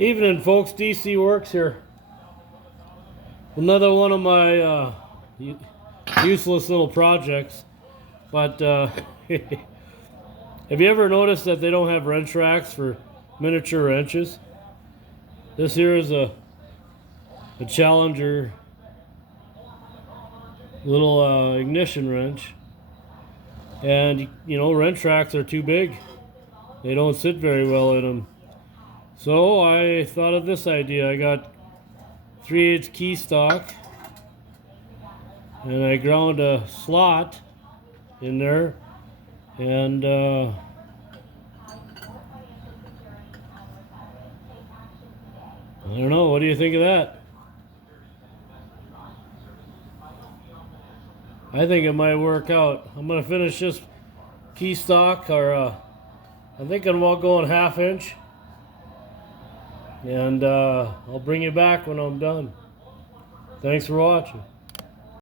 Evening, folks. DC Works here. Another one of my useless little projects. But have you ever noticed that they don't have wrench racks for miniature wrenches? This here is a Challenger little ignition wrench. And, you know, wrench racks are too big. They don't sit very well in them. So I thought of this idea. I got 3/8 key stock, and I ground a slot in there, and I don't know, what do you think of that? I think it might work out. I'm gonna finish this key stock, or I'm thinking about going 1/2 inch. And I'll bring you back when I'm done. Thanks for watching.